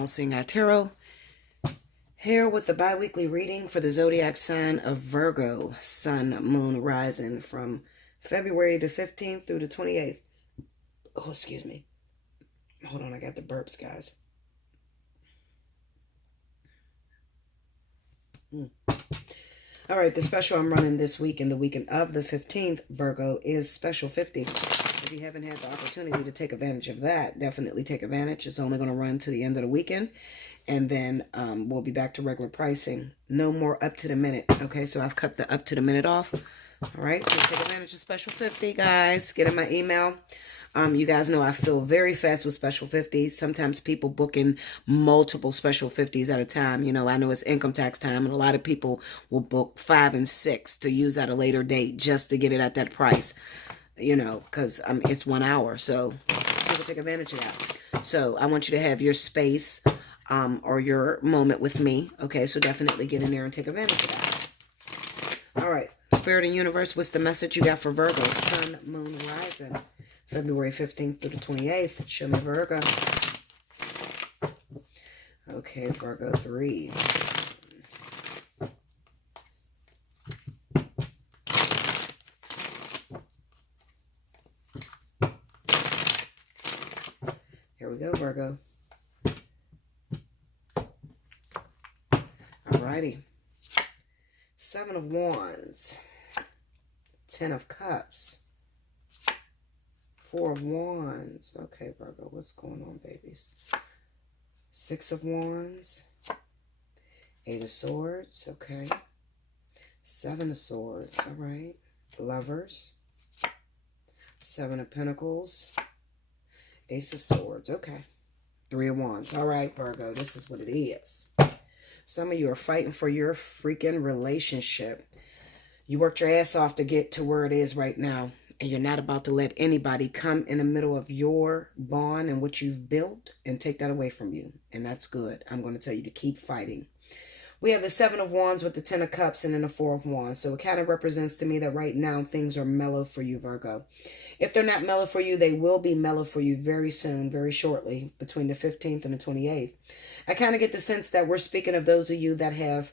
Allseeingeyetarot, here with the bi-weekly reading for the zodiac sign of Virgo, Sun, Moon, Rising from February the 15th through the 28th. Oh, excuse me. Hold on, I got the burps, guys. All right, the special I'm running this week and the weekend of the 15th, Virgo, is Special 50. If you haven't had the opportunity to take advantage of that, definitely take advantage. It's only going to run to the end of the weekend, and then we'll be back to regular pricing. No more up to the minute, okay? So I've cut the up to the minute off. All right, so take advantage of Special 50, guys. Get in my email. You guys know I feel very fast with Special 50s. Sometimes people booking multiple Special 50s at a time. You know, I know it's income tax time, and a lot of people will book 5 and 6 to use at a later date just to get it at that price. You know, because it's 1 hour, so people take advantage of that. So I want you to have your space or your moment with me. Okay, so definitely get in there and take advantage of that. All right, Spirit and Universe, what's the message you got for Virgo, Sun, Moon, Rising, February 15th through the 28th? Show me Virgo. Okay, Virgo 3. Here we go, Virgo. Alrighty. 7 of Wands. 10 of Cups. 4 of Wands. Okay, Virgo, what's going on, babies? 6 of Wands. 8 of Swords. Okay. 7 of Swords. All right. Lovers. 7 of Pentacles. Ace of Swords. Okay. 3 of Wands. All right, Virgo, this is what it is. Some of you are fighting for your freaking relationship. You worked your ass off to get to where it is right now, and you're not about to let anybody come in the middle of your bond and what you've built and take that away from you. And that's good. I'm going to tell you to keep fighting. We have the 7 of Wands with the 10 of Cups and then the 4 of Wands. So it kind of represents to me that right now things are mellow for you, Virgo. If they're not mellow for you, they will be mellow for you very soon, very shortly, between the 15th and the 28th. I kind of get the sense that we're speaking of those of you that have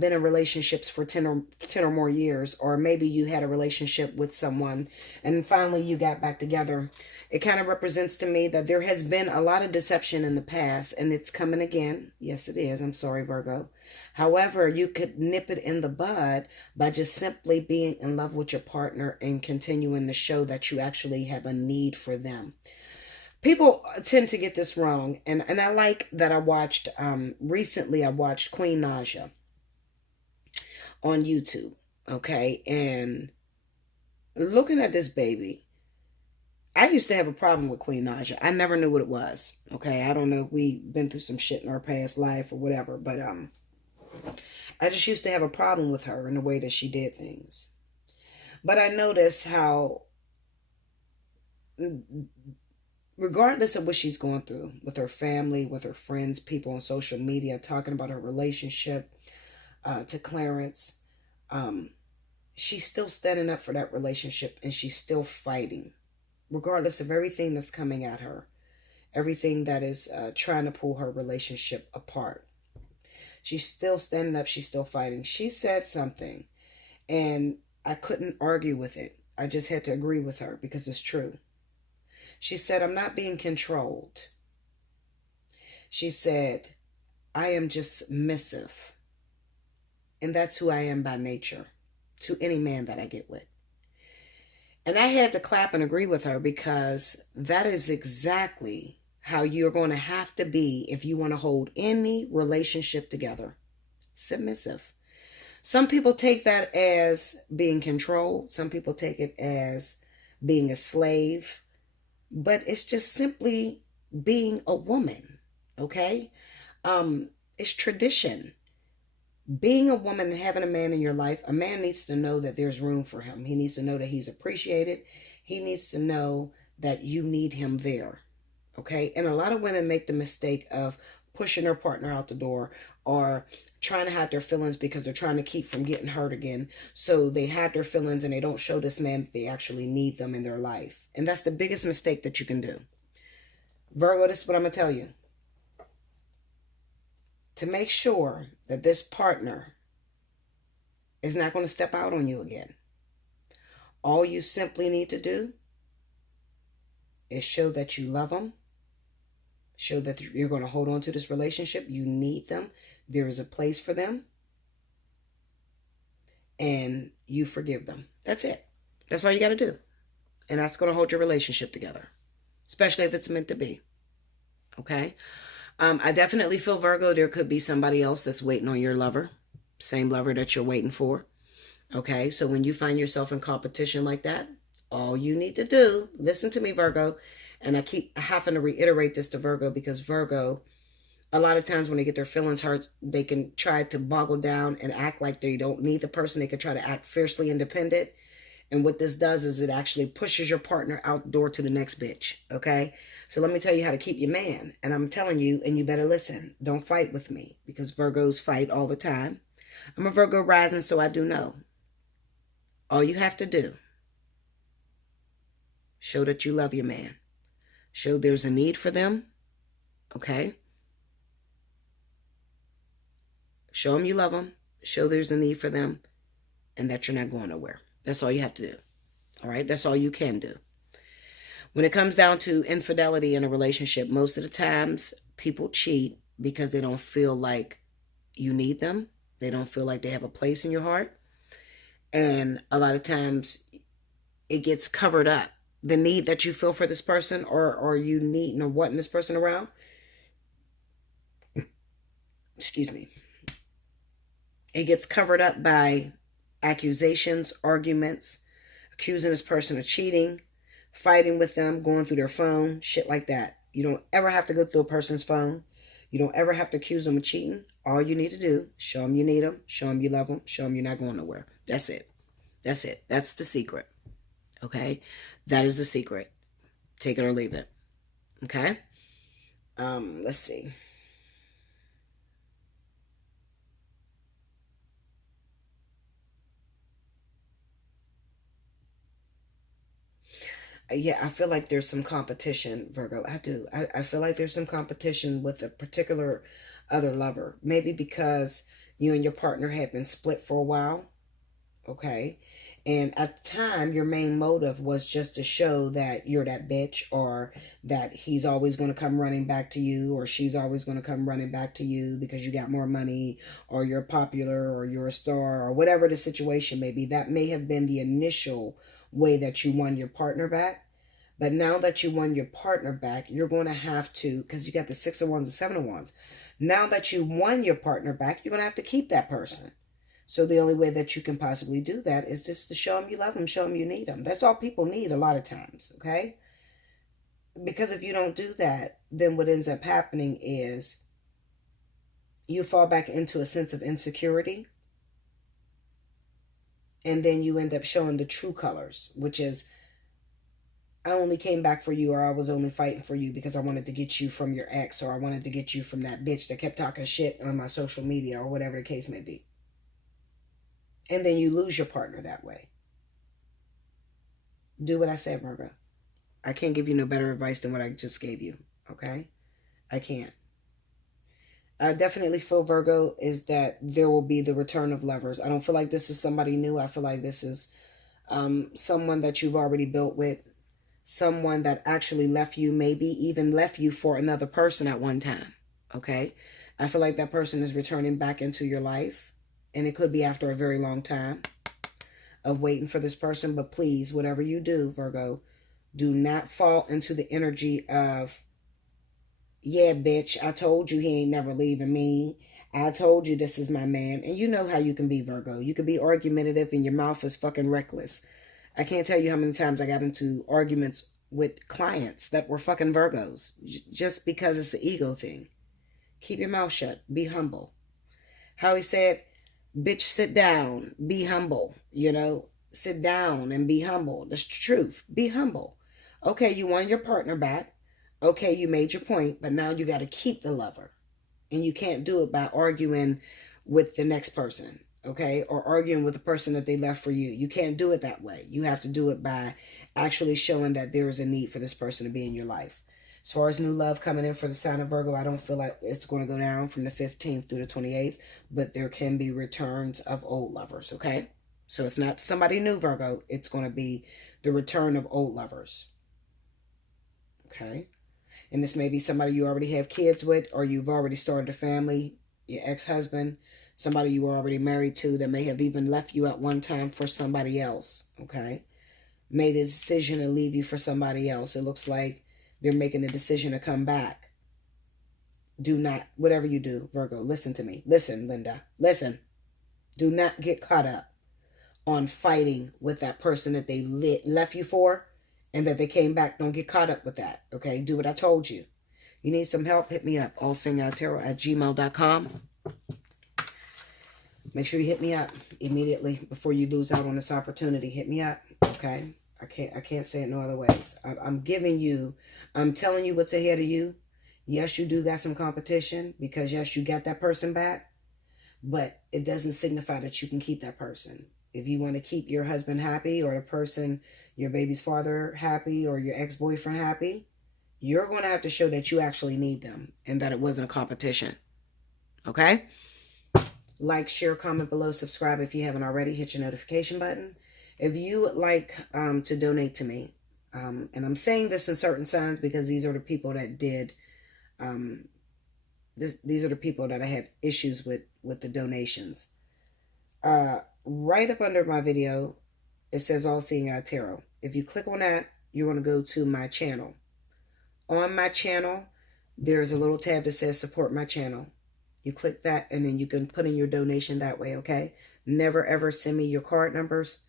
been in relationships for 10 or more years, or maybe you had a relationship with someone and finally you got back together. It kind of represents to me that there has been a lot of deception in the past, and it's coming again. Yes, it is. I'm sorry, Virgo. However, you could nip it in the bud by just simply being in love with your partner and continuing to show that you actually have a need for them. People tend to get this wrong, and I like that I watched, recently I watched Queen Naja on YouTube, okay? And looking at this baby, I used to have a problem with Queen Naja. I never knew what it was, okay? I don't know if we've been through some shit in our past life or whatever, but I just used to have a problem with her and the way that she did things. But I noticed how, regardless of what she's going through with her family, with her friends, people on social media talking about her relationship to Clarence, she's still standing up for that relationship, and she's still fighting, regardless of everything that's coming at her, everything that is trying to pull her relationship apart. She's still standing up. She's still fighting. She said something, and I couldn't argue with it. I just had to agree with her because it's true. She said, "I'm not being controlled." She said, "I am just submissive. And that's who I am by nature to any man that I get with." And I had to clap and agree with her, because that is exactly how you're going to have to be if you want to hold any relationship together. Submissive. Some people take that as being controlled. Some people take it as being a slave. But it's just simply being a woman, okay? It's tradition. Being a woman and having a man in your life, a man needs to know that there's room for him. He needs to know that he's appreciated. He needs to know that you need him there. Okay? And a lot of women make the mistake of pushing their partner out the door, or trying to hide their feelings because they're trying to keep from getting hurt again. So they hide their feelings and they don't show this man that they actually need them in their life. And that's the biggest mistake that you can do. Virgo, this is what I'm going to tell you. to make sure that this partner is not going to step out on you again. All you simply need to do is show that you love them. Show that you're going to hold on to this relationship. You need them. There is a place for them. And you forgive them. That's it. That's all you got to do. And that's going to hold your relationship together. Especially if it's meant to be. Okay? I definitely feel, Virgo, there could be somebody else that's waiting on your lover. Same lover that you're waiting for. Okay? So when you find yourself in competition like that, all you need to do, listen to me, Virgo, and I keep having to reiterate this to Virgo because Virgo, a lot of times when they get their feelings hurt, they can try to boggle down and act like they don't need the person. They can try to act fiercely independent. And what this does is it actually pushes your partner out the door to the next bitch. Okay? So let me tell you how to keep your man. And I'm telling you, and you better listen. Don't fight with me because Virgos fight all the time. I'm a Virgo rising, so I do know. All you have to do, show that you love your man. Show there's a need for them. Okay? Show them you love them. Show there's a need for them. And that you're not going nowhere. That's all you have to do. All right? That's all you can do. When it comes down to infidelity in a relationship, most of the times people cheat because they don't feel like you need them. They don't feel like they have a place in your heart. And a lot of times it gets covered up. The need that you feel for this person or you needing or wanting this person around. Excuse me. It gets covered up by accusations, arguments, accusing this person of cheating, fighting with them, going through their phone, shit like that. You don't ever have to go through a person's phone. You don't ever have to accuse them of cheating. All you need to do, show them you need them, show them you love them, show them you're not going nowhere. That's it. That's it. That's the secret. Okay? That is the secret. Take it or leave it. Okay? Let's see. Yeah, I feel like there's some competition, Virgo. I do. I feel like there's some competition with a particular other lover. Maybe because you and your partner had been split for a while. Okay? And at the time, your main motive was just to show that you're that bitch, or that he's always going to come running back to you, or she's always going to come running back to you because you got more money, or you're popular, or you're a star, or whatever the situation may be. That may have been the initial way that you won your partner back. But now that you won your partner back, you're going to have to, because you got the 6 of Wands and 7 of Wands. Now that you won your partner back, you're going to have to keep that person. So the only way that you can possibly do that is just to show them you love them, show them you need them. That's all people need a lot of times, okay? Because if you don't do that, then what ends up happening is you fall back into a sense of insecurity. And then you end up showing the true colors, which is, I only came back for you, or I was only fighting for you because I wanted to get you from your ex, or I wanted to get you from that bitch that kept talking shit on my social media, or whatever the case may be. And then you lose your partner that way. Do what I said, Virgo. I can't give you no better advice than what I just gave you, okay? I can't. I definitely feel, Virgo, is that there will be the return of lovers. I don't feel like this is somebody new. I feel like this is someone that you've already built with. Someone that actually left you, maybe even left you for another person at one time, okay? I feel like that person is returning back into your life. And it could be after a very long time of waiting for this person. But please, whatever you do, Virgo, do not fall into the energy of, yeah, bitch, I told you he ain't never leaving me. I told you this is my man. And you know how you can be, Virgo. You can be argumentative and your mouth is fucking reckless. I can't tell you how many times I got into arguments with clients that were fucking Virgos. Just because it's an ego thing. Keep your mouth shut. Be humble. How he said, bitch, sit down, be humble, sit down and be humble. That's the truth. Be humble. Okay, you won your partner back. Okay, you made your point, but now you got to keep the lover. And you can't do it by arguing with the next person, okay? Or arguing with the person that they left for you. You can't do it that way. You have to do it by actually showing that there is a need for this person to be in your life. As far as new love coming in for the sign of Virgo, I don't feel like it's going to go down from the 15th through the 28th, but there can be returns of old lovers, okay? So it's not somebody new, Virgo. It's going to be the return of old lovers, okay? And this may be somebody you already have kids with, or you've already started a family, your ex-husband, somebody you were already married to that may have even left you at one time for somebody else, okay? Made a decision to leave you for somebody else. It looks like they're making a decision to come back. Do not, whatever you do, Virgo, listen to me. Listen, Linda, listen. Do not get caught up on fighting with that person that they left you for and that they came back. Don't get caught up with that, okay? Do what I told you. You need some help? Hit me up. Allseeingeyetarot@gmail.com. Make sure you hit me up immediately before you lose out on this opportunity. Hit me up, okay? I can't say it no other ways. I'm telling you what's ahead of you. Yes, you do got some competition because yes, you got that person back, but it doesn't signify that you can keep that person. If you want to keep your husband happy or the person, your baby's father happy or your ex-boyfriend happy, you're going to have to show that you actually need them and that it wasn't a competition. Okay? Like, share, comment below, subscribe if you haven't already. Hit your notification button. If you would like to donate to me, and I'm saying this in certain signs because these are the people that did, these are the people that I had issues with the donations. Right up under my video, it says Allseeingeyetarot. If you click on that, you're going to go to my channel. On my channel, there's a little tab that says support my channel. You click that and then you can put in your donation that way, okay? Never ever send me your card numbers,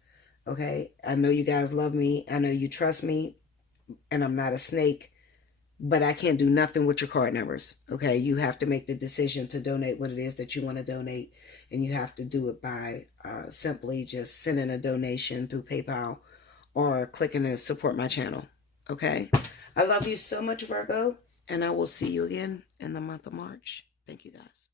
okay? I know you guys love me. I know you trust me, and I'm not a snake, but I can't do nothing with your card numbers, okay? You have to make the decision to donate what it is that you want to donate, and you have to do it by simply just sending a donation through PayPal or clicking to support my channel, okay? I love you so much, Virgo, and I will see you again in the month of March. Thank you, guys.